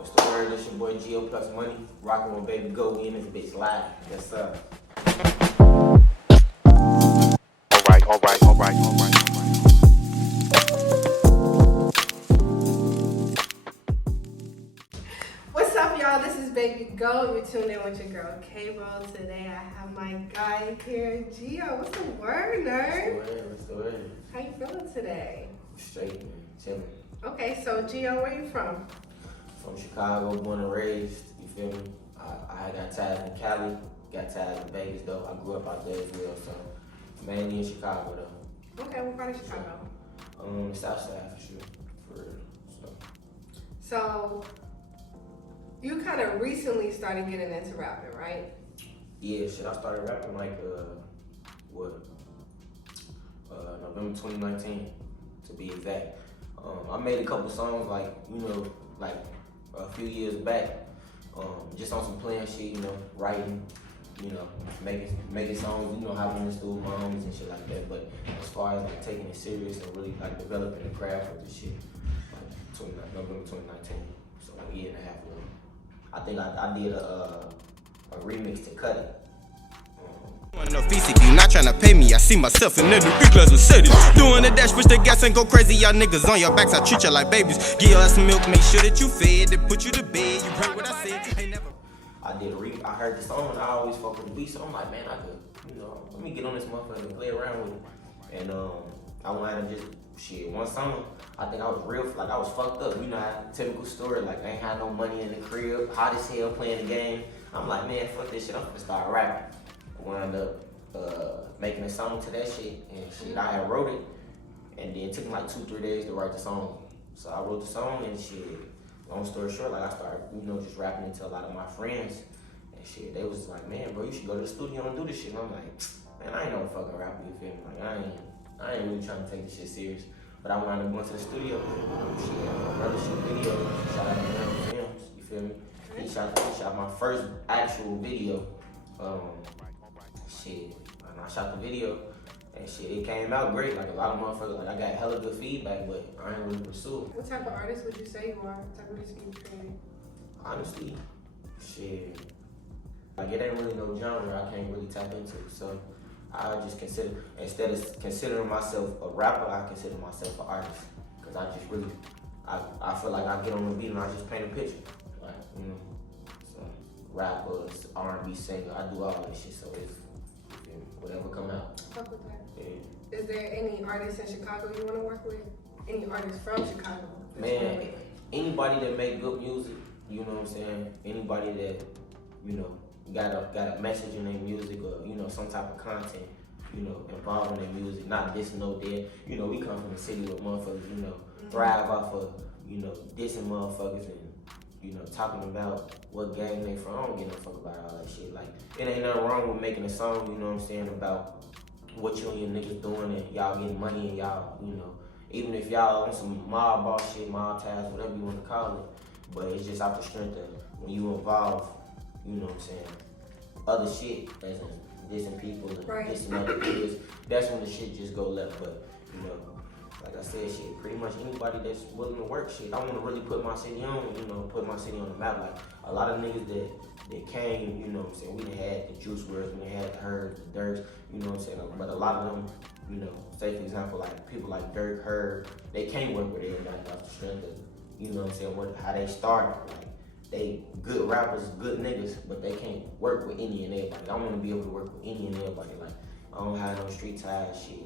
What's the word? It's your boy Gio Plus Money. Rockin' with Baby Go. We in this bitch live. Yes, sir. Alright. What's up, y'all? This is Baby Go. You're tuned in with your girl K-Roll. Today I have my guy here, Gio. What's the word, nerd? What's the word? How you feeling today? Straight, man. Chillin'. Okay, so Gio, where you from? From Chicago, born and raised. You feel me? I got ties in Cali. Got ties in Vegas, though. I grew up out there as well, so mainly in Chicago, though. Okay, what part of Chicago? South side, for sure. For real. So you kind of recently started getting into rapping, right? Yeah, shit, I started rapping like, November 2019, to be exact. I made a couple songs like a few years back, just on some playing shit, writing, making songs, hopping in the studio, moms and shit like that. But as far as like taking it serious and really like developing the craft of the shit, like November 2019, so like a year and a half ago. I think I did a remix to Cut It. No you not trying to pay me. I see myself in the E-class Mercedes. Doing the dash, push the gas and go crazy. Y'all niggas on your backs, I treat you like babies. Give your ass some milk, make sure that you fed, then put you to bed. You heard what I said. Ain't never. I heard the song, and I always fuck with the beat, so I'm like, man, I could, let me get on this motherfucker and play around with it. And I wanted to just, one summer, I think I was I was fucked up. You know how typical story, like I ain't had no money in the crib, hot as hell playing the game. I'm like, man, fuck this shit, I'm gonna start rapping. I wound up making a song to that shit, and shit, I had wrote it, and then it took me like 2-3 days to write the song. So I wrote the song, and shit, long story short, like I started, just rapping it to a lot of my friends, and shit, they was like, man, bro, you should go to the studio and do this shit. And I'm like, man, I ain't no fucking rapper, you feel me? Like, I ain't really trying to take this shit serious. But I wound up going to the studio, shit, my brother shot video, shout out to him, films, you feel me? He shot my first actual video, shit, and I shot the video, and shit, it came out great. Like a lot of motherfuckers, like I got hella good feedback, but I ain't really pursue it. What type of artist would you say you are? What type of music you create? Honestly, shit, like it ain't really no genre I can't really tap into. So I just consider, instead of considering myself a rapper, I consider myself an artist. Cause I just really, I feel like I get on the beat and I just paint a picture. Like, so rappers, R&B singer, I do all that shit. So it's whatever come out. Fuck with that. Yeah. Is there any artists in Chicago you want to work with? Any artists from Chicago? Man, anybody that make good music, you know what I'm saying? Anybody that, got a message in their music or, some type of content, involved in their music, not dissing no dead. We come from the city where motherfuckers, thrive off of, dissing motherfuckers and, talking about what gang they from. I don't give no fuck about all that shit. Like, it ain't nothing wrong with making a song, about what you and your niggas doing and y'all getting money and y'all, even if y'all on some mob boss shit, mob ties, whatever you want to call it. But it's just out the strength of when you involve, other shit, as in dissing people and dissing other kids, that's when the shit just go left. But, like I said, shit, pretty much anybody that's willing to work shit, I want to really put my city on, put my city on the map. Like, a lot of niggas that came, we done had the Juice WRLDs, we done had the Herbs, the Dirks, but a lot of them, say for example, like people like Dirk, Herb, they can't work with everybody off the strength of, how they started. Like, they good rappers, good niggas, but they can't work with any and everybody. I want to be able to work with any and everybody. Like, I don't have no street ties shit.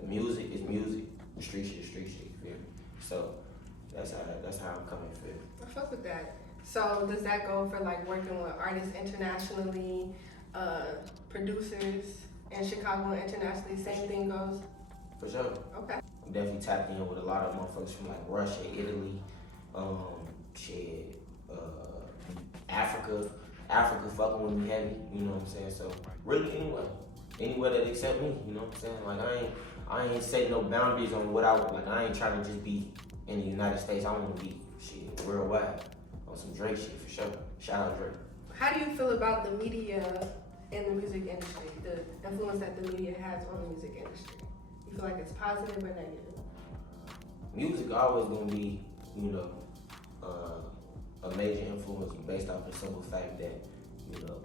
The music is music. The street shit is street shit, you feel me? So that's how I'm coming, feel me? I fuck with that. So does that go for like working with artists internationally, producers in Chicago internationally, same thing goes? For sure. Okay. I'm definitely tapped in with a lot of motherfuckers from like Russia, Italy, Africa fucking with me heavy, you know what I'm saying? So really anywhere that accept me, you know what I'm saying? Like I ain't set no boundaries on what I would, like I ain't trying to just be in the United States. I want to be shit worldwide on some Drake shit for sure. Shout out Drake. How do you feel about the media in the music industry, the influence that the media has on the music industry? You feel like it's positive or negative? Music always gonna be, a major influence based off the simple fact that, you know,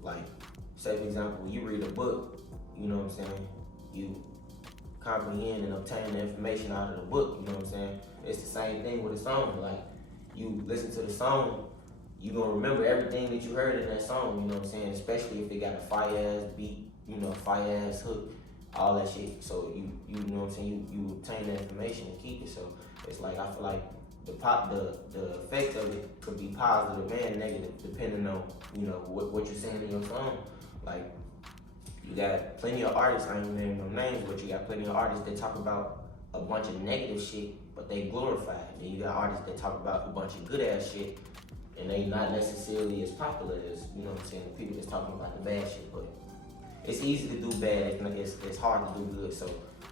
like, say for example, you read a book, you know what I'm saying? You comprehend and obtain the information out of the book, you know what I'm saying? It's the same thing with a song. Like, you listen to the song, you gonna remember everything that you heard in that song, you know what I'm saying? Especially if it got a fire-ass beat, you know, fire-ass hook, all that shit. So you know what I'm saying? You obtain that information and keep it. So it's like, I feel like the effect of it could be positive and negative depending on, you know, what you're saying in your song. Like, you got plenty of artists, I ain't naming no names, but you got plenty of artists that talk about a bunch of negative shit, but they glorify it. And you got artists that talk about a bunch of good ass shit, and they not necessarily as popular as, you know what I'm saying, the people that's talking about the bad shit. But it's easy to do bad, it's hard to do good, so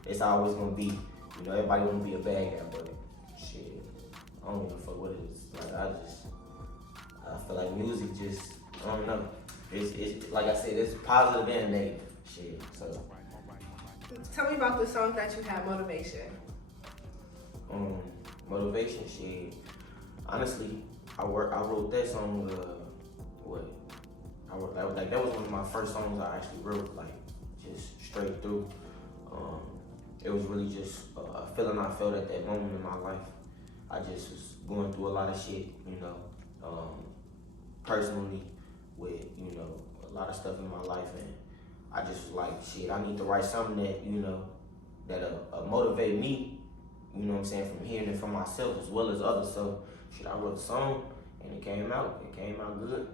it's always gonna be, you know, everybody wanna be a bad guy, but shit, I don't give a fuck what it is. Like, I feel like music just, I don't know. It's like I said, it's positive and negative shit. So Tell me about the song that you had, Motivation. Motivation shit. Honestly, I wrote that song. That was one of my first songs I actually wrote, like, just straight through. It was really just a feeling I felt at that moment in my life. I just was going through a lot of shit, you know, personally, with, you know, a lot of stuff in my life, and I just was like, shit, I need to write something that, you know, that motivate me, you know what I'm saying, from hearing it from myself as well as others. So shit, I wrote a song and it came out good.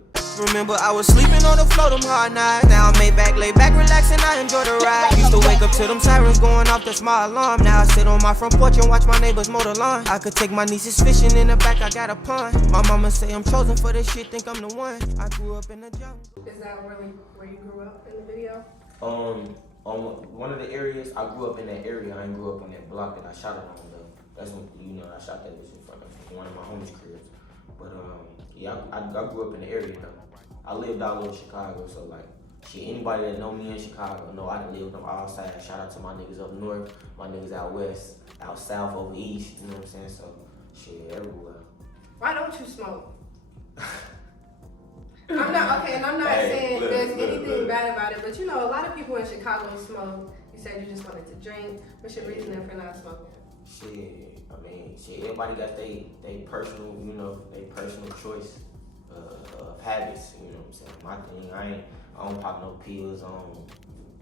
Remember I was sleeping on the floor them hard nights. Now I'm lay back, relaxing, I enjoy the ride. Used to wake up to them sirens going off, that's my alarm. Now I sit on my front porch and watch my neighbors mow the lawn. I could take my nieces fishing in the back, I got a pond. My mama say I'm chosen for this shit, think I'm the one. I grew up in the jungle. Is that really where you grew up in the video? On one of the areas, I grew up in that area. I ain't grew up on that block that I shot it on though. That's when, you know, I shot that bitch in front of one of my homies' cribs. But yeah, I grew up in the area though. I lived all over Chicago, so like, shit, anybody that know me in Chicago know I done lived on all sides. Shout out to my niggas up north, my niggas out west, out south, over east, you know what I'm saying? So, shit, everywhere. Why don't you smoke? I'm not saying look, there's anything look. bad about it, but you know, a lot of people in Chicago smoke. You said you just wanted to drink. What's your reasoning for not smoking? Shit, I mean, shit, everybody got they personal, you know, they personal choice of habits, you know what I'm saying? My thing, I don't pop no pills, I don't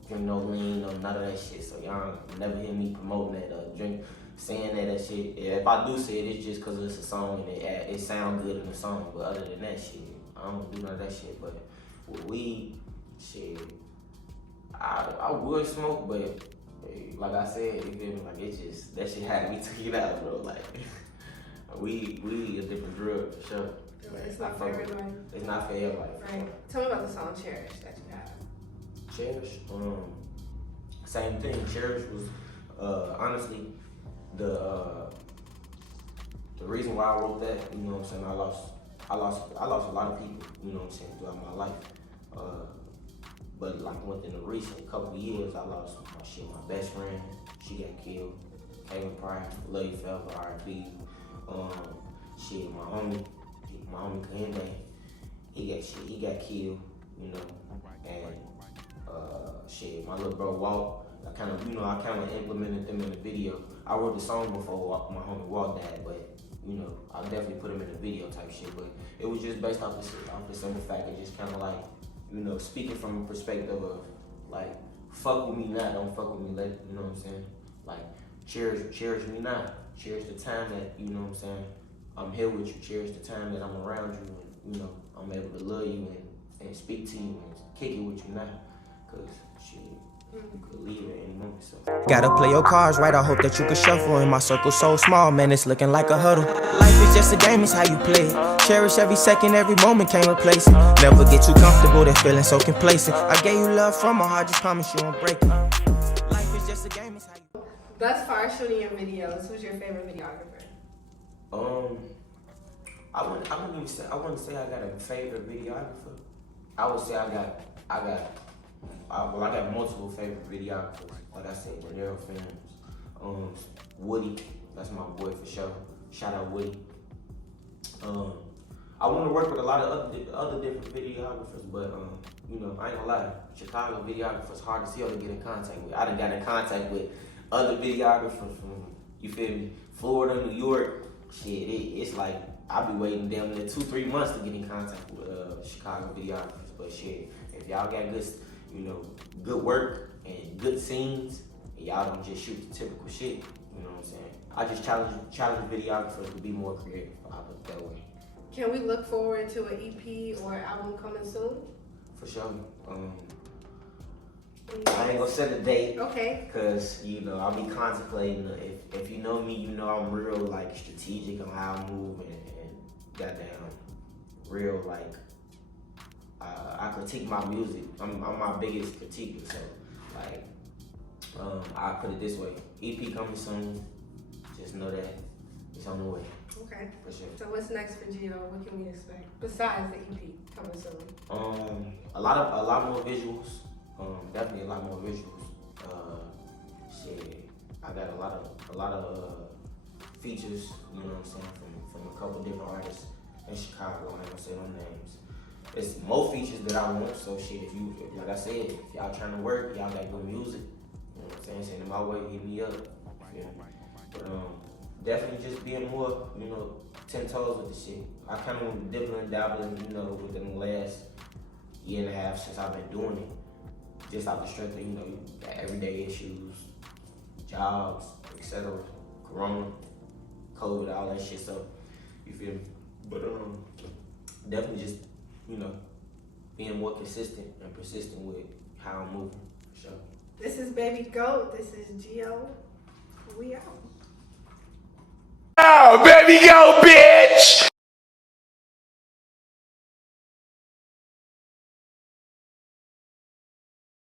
drink no lean, no none of that shit, so y'all never hear me promoting that, saying that shit. Yeah, if I do say it, it's just cause it's a song and it sounds good in the song, but other than that shit, I don't do none of that shit. But with weed, shit, I would smoke, but like I said, you feel me? Like, it's just, that shit had me take it out, bro. Like, weed a different drug for sure. It's not for everybody. It's not for everybody. Right. Tell me about the song Cherish that you have. Cherish, same thing. Cherish was honestly the reason why I wrote that. You know what I'm saying? I lost a lot of people. You know what I'm saying, throughout my life. But like within the recent couple of years, I lost my best friend. She got killed. Kevin Pryor, love you forever, R.I.P. My homie Kahinde, he got killed, you know, and my little bro Walt, I kind of implemented them in the video. I wrote the song before my homie Walt died, but you know, I definitely put him in the video type shit. But it was just based off the simple fact of just kind of like, you know, speaking from a perspective of like, fuck with me now, don't fuck with me later. You know what I'm saying? Like, cherish me now, cherish the time that, you know what I'm saying, I'm here with you, cherish the time that I'm around you, and, you know, I'm able to love you and speak to you and kick it with you now, cause shit, you could leave at any moment, so. Gotta play your cards right, I hope that you can shuffle. And my circle so small, man, it's looking like a huddle. Life is just a game, it's how you play it. Cherish every second, every moment, can't replace it. Never get too comfortable, that feeling so complacent. I gave you love from my heart, just promise you won't break it. Life is just a game, it's how you. Thus far, shooting your videos, who's your favorite videographer? I wouldn't say I got a favorite videographer. I would say I got multiple favorite videographers. Like I said, Renero Films, Woody, that's my boy for sure. Shout out Woody. I want to work with a lot of other different videographers, but you know, I ain't gonna lie, Chicago videographers hard as hell to get in contact with. I done got in contact with other videographers from, you feel me, Florida, New York. Shit, it's like I be waiting damn near 2-3 months to get in contact with Chicago videographers. But shit, if y'all got good, you know, good work and good scenes, and y'all don't just shoot the typical shit, you know what I'm saying? I just challenge videographers to be more creative. I look that way. Can we look forward to an EP or album coming soon? For sure. I ain't gonna set a date. Okay. Cause you know I'll be contemplating. If you know me, you know I'm real like strategic on how I move and goddamn real like I critique my music. I'm my biggest critiquer. So like I put it this way: EP coming soon. Just know that it's on the way. Okay. For sure. So what's next for Gio? What can we expect besides the EP coming soon? A lot more visuals. Definitely a lot more visuals. Shit, I got a lot of features. You know what I'm saying from a couple different artists in Chicago. I ain't gonna say no names. It's more features that I want. So shit, if like I said, if y'all trying to work, y'all got good music. You know what I'm saying? Send it my way, hit me up. Yeah. But definitely just being more, you know, 10 toes with the shit. I kind of dipping and dabbling, you know, within the last year and a half since I've been doing it. Just out the strength of, you know, everyday issues, jobs, etc. Corona, COVID, all that shit. So, you feel me? But definitely just, you know, being more consistent and persistent with how I'm moving, for sure. This is Baby Goat. This is Gio. We out. Oh, baby, go,